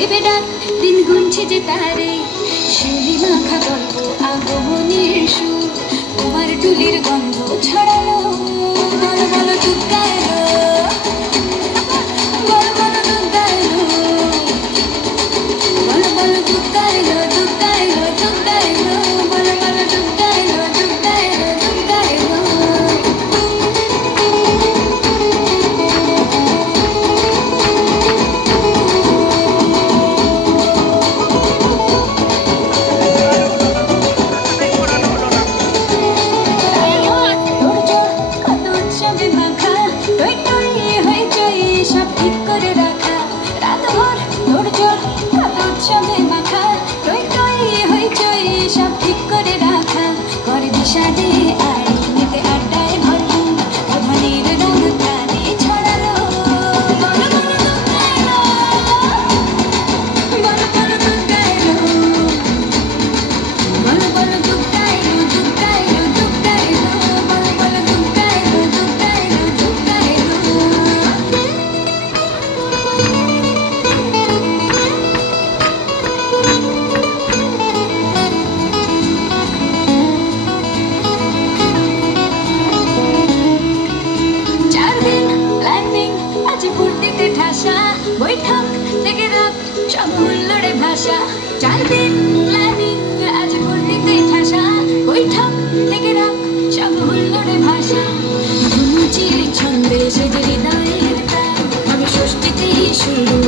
দেবে ডাক দিন গুনছে যে তারে শিউলি মাখা গল্প আগমনের সুর তোমার টুলির গন্ধ ছড়ালো বলো বলো দুগ্গা এলো বলো বলো দুগ্গা এলো বলো বলো দুগ্গা এলো দুগ্গা এলো দুগ্গা এলো বলো বলো দুগ্গা এলো দুগ্গা এলো দুগ্গা এলো বৈঠক থেকে রাত সব হুল্লোড়ে ভাষা 4 দিন প্ল্যানিং আজ পড়িতে ঠাসা বৈঠক থেকে রাত সব হুল্লোড়ে ভাষা ধুনুচির ছন্দে সেজে হৃদয়ের তার আমি ষষ্ঠীতেই শুরু